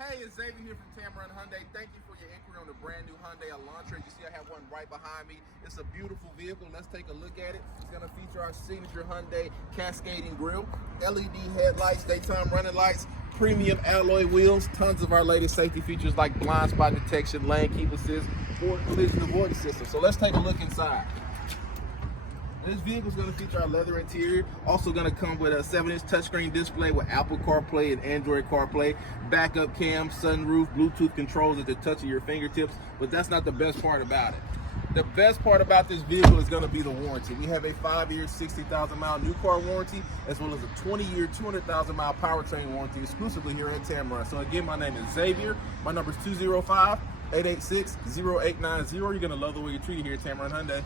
Hey, it's Xavier here from Tameron Hyundai. Thank you for your inquiry on the brand new Hyundai Elantra. You see I have one right behind me. It's a beautiful vehicle. Let's take a look at it. It's going to feature our signature Hyundai cascading grille, LED headlights, daytime running lights, premium alloy wheels, tons of our latest safety features like blind spot detection, lane keep assist, forward collision avoidance system. So let's take a look inside. This vehicle is going to feature our leather interior. Also going to come with a 7-inch touchscreen display with Apple CarPlay and Android CarPlay, backup cam, sunroof, Bluetooth controls at the touch of your fingertips. But that's not the best part about it. The best part about this vehicle is going to be the warranty. We have a 5-year, 60,000-mile new car warranty, as well as a 20-year, 200,000-mile powertrain warranty exclusively here at Tameron. So again, my name is Xavier. My number is 205-886-0890. You're going to love the way you're treated here at Tameron Hyundai.